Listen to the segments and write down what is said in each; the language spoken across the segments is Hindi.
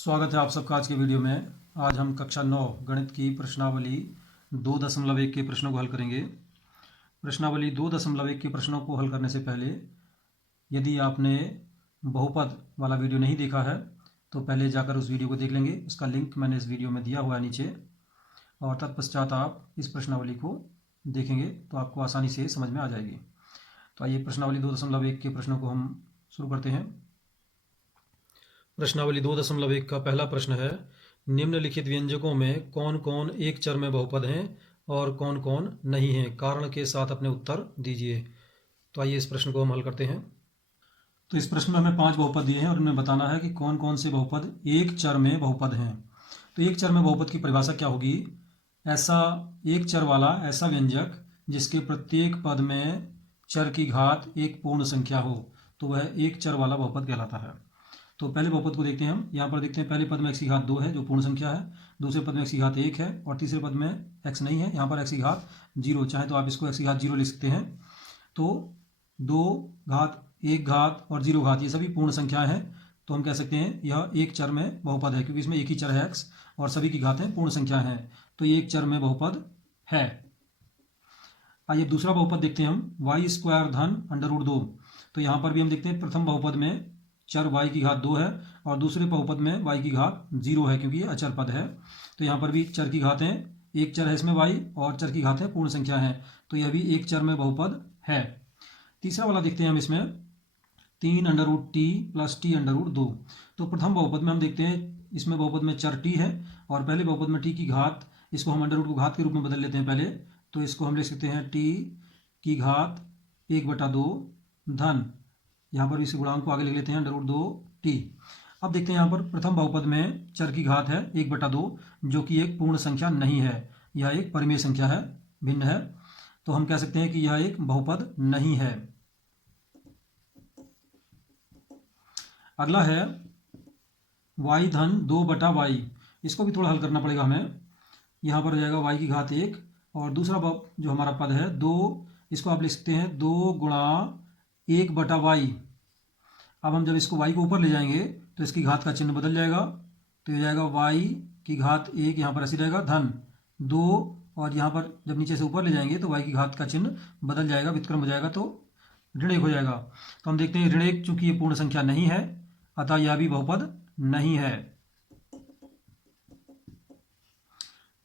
स्वागत है आप सबका आज के वीडियो में। आज हम कक्षा 9 गणित की प्रश्नावली 2.1 के प्रश्नों को हल करेंगे। प्रश्नावली 2.1 के प्रश्नों को हल करने से पहले यदि आपने बहुपद वाला वीडियो नहीं देखा है तो पहले जाकर उस वीडियो को देख लेंगे। उसका लिंक मैंने इस वीडियो में दिया हुआ है नीचे, और तत्पश्चात आप इस प्रश्नावली को देखेंगे तो आपको आसानी से समझ में आ जाएगी। तो आइए प्रश्नावली 2.1 के प्रश्नों को हम शुरू करते हैं। प्रश्नावली 2.1 का पहला प्रश्न है, निम्नलिखित व्यंजकों में कौन कौन एक चर में बहुपद हैं और कौन कौन नहीं हैं, कारण के साथ अपने उत्तर दीजिए। तो आइए इस प्रश्न को हम हल करते हैं। तो इस प्रश्न में हमें 5 बहुपद दिए हैं और उनमें बताना है कि कौन कौन से बहुपद एक चर में बहुपद हैं। तो एक चर में बहुपद की परिभाषा क्या होगी? ऐसा एक चर वाला ऐसा व्यंजक जिसके प्रत्येक पद में चर की घात एक पूर्ण संख्या हो, तो वह एक चर वाला बहुपद कहलाता है। तो पहले बहुपद को देखते हैं हम। यहाँ पर देखते हैं पहले पद में x की घात 2 है जो पूर्ण संख्या है, दूसरे पद में x की घात 1 है और तीसरे पद में x नहीं है। यहाँ पर x की घात 0, चाहे तो आप इसको x की घात 0 लिख सकते हैं। तो 2 घात 1 घात और 0 घात ये सभी पूर्ण संख्याएं हैं, तो हम कह सकते हैं यह एक चर में बहुपद है, क्योंकि इसमें एक ही चर है x और सभी की घातें पूर्ण संख्या हैं, तो ये एक चर में बहुपद है। आइए दूसरा बहुपद देखते हैं हम, y² धन √2। तो यहाँ पर भी हम देखते हैं प्रथम बहुपद में चर y की घात 2 है और दूसरे बहुपद में y की घात 0 है, क्योंकि ये अचर पद है। तो यहाँ पर भी चर की घातें, एक चर है इसमें y और चर की घातें पूर्ण संख्या है, तो यह भी एक चर में बहुपद है। तीसरा वाला देखते हैं हम, इसमें 3√t + t√2। तो प्रथम बहुपद में हम देखते हैं इसमें बहुपद में चर t है और पहले बहुपद में t की घात, इसको हम √ को घात के रूप में बदल लेते हैं पहले, तो इसको हम लिख सकते हैं t की घात 1/2 धन, यहाँ पर इस गुणांक को आगे लिख लेते हैं √2t। अब देखते हैं यहाँ पर प्रथम बहुपद में चर की घात है 1/2, जो कि एक पूर्ण संख्या नहीं है, यह एक परिमेय संख्या है, भिन्न है, तो हम कह सकते हैं कि यह एक बहुपद नहीं है। अगला है y धन 2/y। इसको भी थोड़ा हल करना पड़ेगा हमें। यहाँ पर हो जाएगा y की घात 1 और दूसरा जो हमारा पद है 2, इसको आप लिख सकते हैं 2 गुणा 1/y। अब हम जब इसको y को ऊपर ले जाएंगे तो इसकी घात का चिन्ह बदल जाएगा, तो ये जाएगा y की घात 1, यहाँ पर ऐसे रहेगा धन 2, और यहाँ पर जब नीचे से ऊपर ले जाएंगे तो y की घात का चिन्ह बदल जाएगा, व्युत्क्रम हो जाएगा, तो ऋण 1 हो जाएगा। तो हम देखते हैं ऋण 1 चूंकि ये पूर्ण संख्या नहीं है, अतः यह भी बहुपद नहीं है।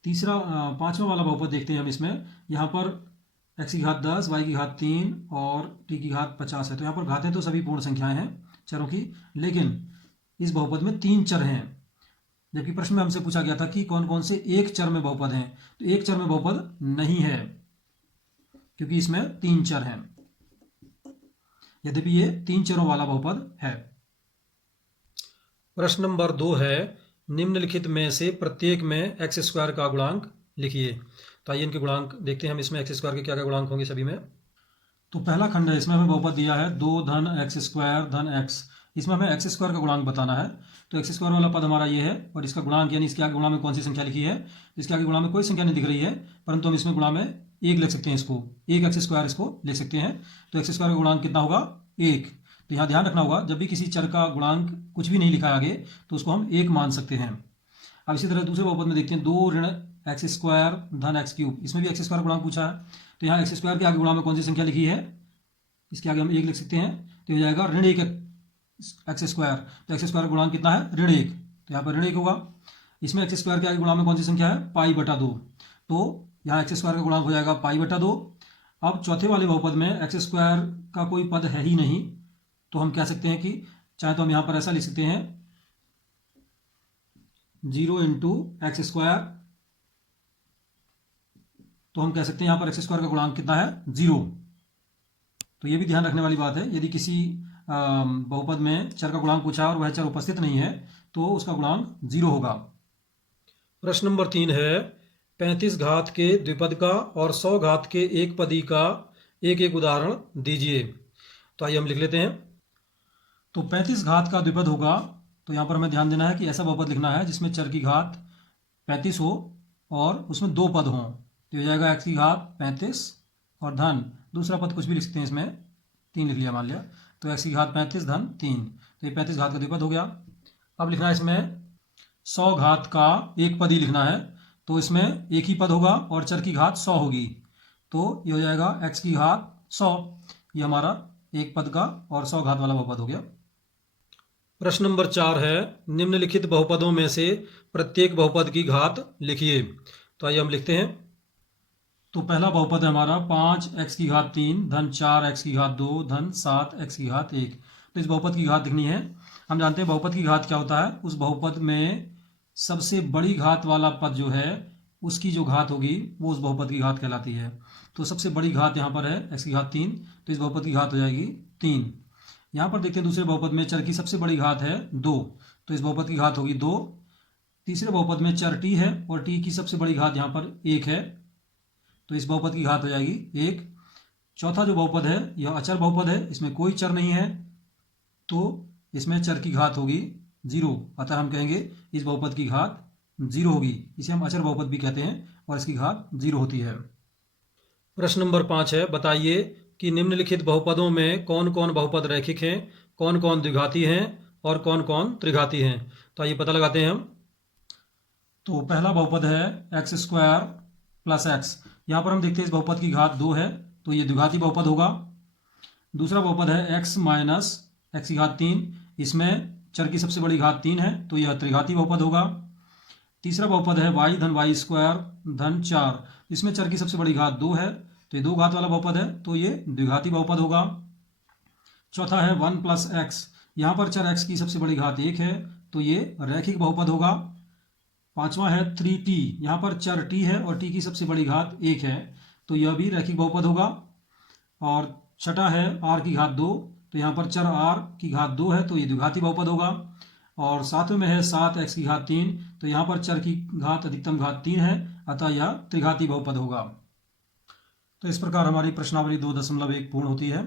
तीसरा पांचवा वाला बहुपद देखते हैं हम। इसमें यहाँ पर x की घात 10, y की घात 3 और t की घात 50 है, तो यहाँ पर घातें तो सभी पूर्ण संख्याएं हैं चरों की, लेकिन इस बहुपद में 3 चर हैं, जबकि प्रश्न में हमसे पूछा गया था कि कौन कौन से एक चर में बहुपद हैं। तो एक चर में बहुपद नहीं है, क्योंकि इसमें 3 चर हैं, यद्यपि ये 3 चरों वाला बहुपद है। प्रश्न नंबर 2 है, निम्नलिखित में से प्रत्येक में x² का गुणांक लिखिए। तो आइए इनके गुणांक देखते हैं हम। इसमें x² के क्या क्या गुणांक होंगे सभी में। तो पहला खंड है, इसमें हमें बहुपद दिया है 2 धन x² धन x। इसमें हमें x² का गुणांक बताना है। तो x² वाला पद हमारा ये है और इसका गुणांक, यानी इसके आगे गुणा में कौन सी संख्या लिखी है, इसके आगे गुणा में कोई संख्या नहीं दिख रही है, परंतु हम इसमें गुणा में 1 लिख सकते हैं, इसको 1 x² इसको लिख सकते हैं। तो x² का गुणांक कितना होगा? 1। तो यहाँ ध्यान रखना होगा, जब भी किसी चर का गुणांक कुछ भी नहीं लिखा है आगे तो उसको हम 1 मान सकते हैं। अब इसी तरह दूसरे बहुपद में देखते हैं 2 ऋण x² धन x³। इसमें भी x² गुणांक पूछा है, तो यहाँ x² के आगे गुणा में कौन सी संख्या लिखी है, इसके आगे हम 1 लिख सकते हैं, तो हो जाएगा ऋण 1 x²। तो x² का गुणांक कितना है? ऋण 1, तो यहाँ पर ऋण 1 होगा। इसमें x² के आगे गुणा में कौन सी संख्या है? π/2, तो यहाँ x² का गुणांक हो जाएगा π/2। अब चौथे वाले बहुपद में x² का कोई पद है ही नहीं, तो हम कह सकते हैं कि चाहे तो हम यहाँ पर ऐसा लिख सकते हैं 0 × x², तो हम कह सकते हैं यहाँ पर x² का गुणांक कितना है? 0। तो ये भी ध्यान रखने वाली बात है, यदि किसी बहुपद में चर का गुणांक पूछा और वह चर उपस्थित नहीं है तो उसका गुणांक 0 होगा। प्रश्न नंबर 3 है, 35 घात के द्विपद का और 100 घात के एक पदी का एक एक उदाहरण दीजिए। तो आइए हम लिख लेते हैं। तो 35 घात का द्विपद होगा, तो यहाँ पर हमें ध्यान देना है कि ऐसा बहुपद लिखना है जिसमें चर की घात 35 हो और उसमें 2 पद हों। तो हो जाएगा x की घात 35 और धन, दूसरा पद कुछ भी लिख सकते हैं, इसमें 3 लिख लिया मान लिया, तो x की घात 35 धन 3, तो ये 35 घात का द्विपद हो गया। अब लिखना है इसमें 100 घात का एक पद ही लिखना है, तो इसमें एक ही पद होगा और चर की घात 100 होगी, तो ये हो जाएगा x की घात 100। ये हमारा एक पद का और 100 घात वाला बहुपद हो गया। प्रश्न नंबर 4 है, निम्नलिखित बहुपदों में से प्रत्येक बहुपद की घात लिखिए। तो आइए हम लिखते हैं। तो पहला बहुपद है हमारा 5x की घात 3 धन 4x की घात 2 धन 7x की घात 1। तो इस बहुपद की घात लिखनी है। हम जानते हैं बहुपद की घात क्या होता है। उस बहुपद में सबसे बड़ी घात वाला पद जो है उसकी जो घात होगी वो उस बहुपद की घात कहलाती है। तो सबसे बड़ी घात यहाँ पर है x की घात 3, तो इस बहुपद की घात हो जाएगी 3। यहाँ पर देखते हैं दूसरे बहुपद में चर की सबसे बड़ी घात है 2, तो इस बहुपद की घात होगी 2। तीसरे बहुपद में चर t है और t की सबसे बड़ी घात यहाँ पर 1 है, तो इस बहुपद की घात हो जाएगी 1। चौथा जो बहुपद है यह अचर बहुपद है, इसमें कोई चर नहीं है, तो इसमें चर की घात होगी 0, अतः हम कहेंगे इस बहुपद की घात 0 होगी। इसे हम अचर बहुपद भी कहते हैं और इसकी घात 0 होती है। प्रश्न नंबर 5 है, बताइए कि निम्नलिखित बहुपदों में कौन कौन बहुपद रैखिक हैं, कौन कौन द्विघाती हैं और कौन कौन त्रिघाती हैं। तो आइए पता लगाते हैं हम। तो पहला बहुपद है एक्स स्क्वायर प्लस एक्स। यहाँ पर हम देखते हैं इस बहुपद की घात 2 है, तो ये द्विघाती बहुपद होगा। दूसरा बहुपद है एक्स माइनस एक्स की घात 3, इसमें चर की सबसे बड़ी घात 3 है, तो यह त्रिघाती बहुपद होगा। तीसरा बहुपद है वाई धन वाई स्क्वायर धन 4, इसमें चर की सबसे बड़ी घात 2 है, तो ये 2 घात वाला बहुपद है, तो ये द्विघाती बहुपद होगा। चौथा है 1 प्लस एक्स, यहाँ पर चर एक्स की सबसे बड़ी घात 1 है, तो ये रैखिक बहुपद होगा। पांचवा है 3t, यहाँ पर चर t है और t की सबसे बड़ी घात 1 है, तो यह भी रैखिक बहुपद होगा। और छठा है r की घात 2, तो यहाँ पर चर r की घात 2 है, तो ये द्विघाती बहुपद होगा। और सातवें में है 7x की घात 3, तो यहाँ पर चर की घात अधिकतम घात 3 है, अतः यह त्रिघाती बहुपद होगा। तो इस प्रकार हमारी प्रश्नावली 2.1 पूर्ण होती है।